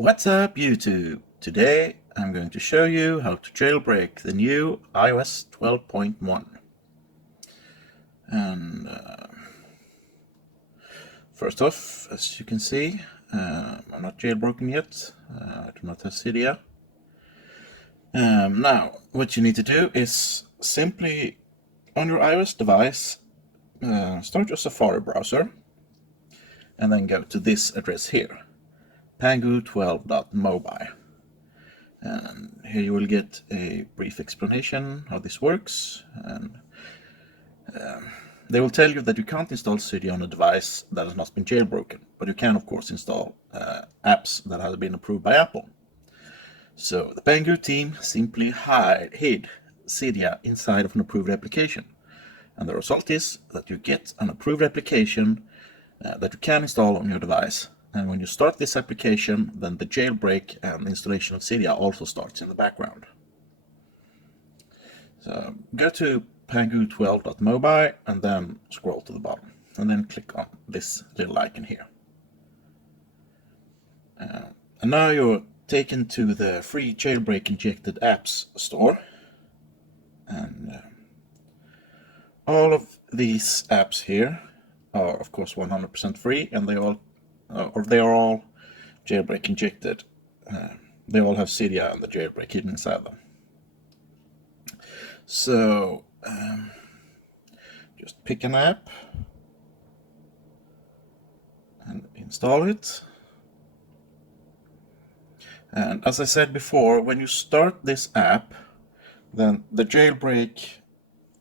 What's up YouTube? Today I'm going to show you how to jailbreak the new iOS 12.1. And first off, as you can see, I'm not jailbroken yet. I do not have Cydia. Now, what you need to do is simply, on your iOS device, start your Safari browser and then go to this address here, Pangu 12.mobile. And here you will get a brief explanation how this works, and they will tell you that you can't install Cydia on a device that has not been jailbroken, but you can of course install apps that have been approved by Apple. So the Pangu team simply hid Cydia inside of an approved application, and the result is that you get an approved application that you can install on your device. And when you start this application, then the jailbreak and installation of Cydia also starts in the background. So go to Pangu 12.mobile and then scroll to the bottom and then click on this little icon here. And now you're taken to the free jailbreak injected apps store. And all of these apps here are of course 100% free, and they are all jailbreak injected. They all have Cydia and the jailbreak hidden inside them. So just pick an app and install it. And as I said before, when you start this app, then the jailbreak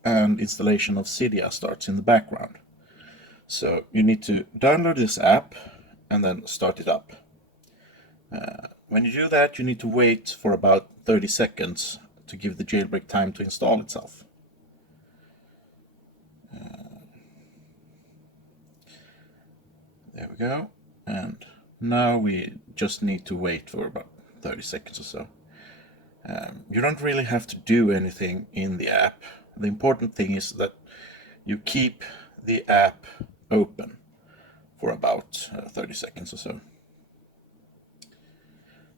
and installation of Cydia starts in the background. So you need to download this app and then start it up. When you do that, you need to wait for about 30 seconds to give the jailbreak time to install itself. There we go. And now we just need to wait for about 30 seconds or so. You don't really have to do anything in the app. The important thing is that you keep the app open for about 30 seconds or so.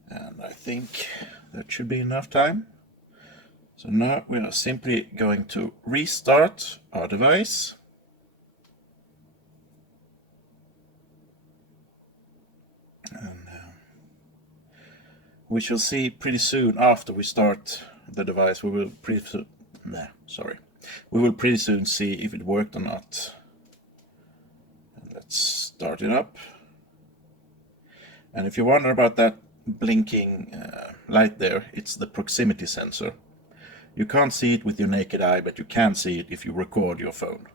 And I think that should be enough time. So now we are simply going to restart our device. And we shall see pretty soon after we start the device. We will pretty soon see if it worked or not. And let's start it up. And if you wonder about that blinking light there, it's the proximity sensor. You can't see it with your naked eye, but you can see it if you record your phone.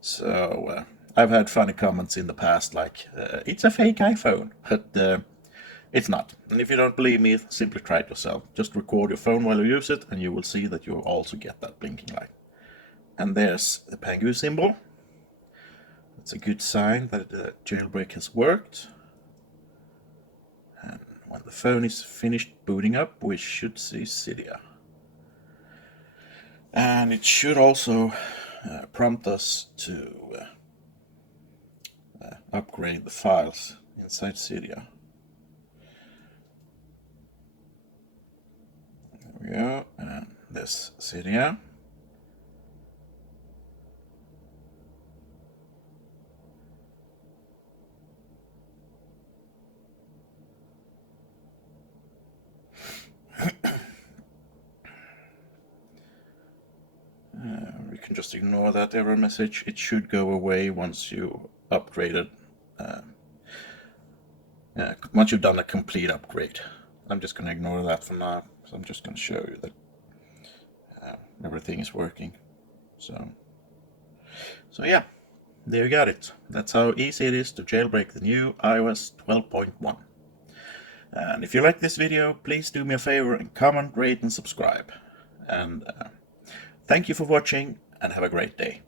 So I've had funny comments in the past like, it's a fake iPhone, but it's not. And if you don't believe me, simply try it yourself. Just record your phone while you use it, and you will see that you will also get that blinking light. And there's the Pangu symbol. It's a good sign that the jailbreak has worked. And when the phone is finished booting up, we should see Cydia. And it should also prompt us to upgrade the files inside Cydia. There we go, and this Cydia. We can just ignore that error message. It should go away once you upgraded. Once you've done a complete upgrade. I'm just going to ignore that for now. So I'm just going to show you that everything is working. So yeah, there you got it. That's how easy it is to jailbreak the new iOS 12.1. And if you like this video, please do me a favor and comment, rate, and subscribe. And thank you for watching, and have a great day.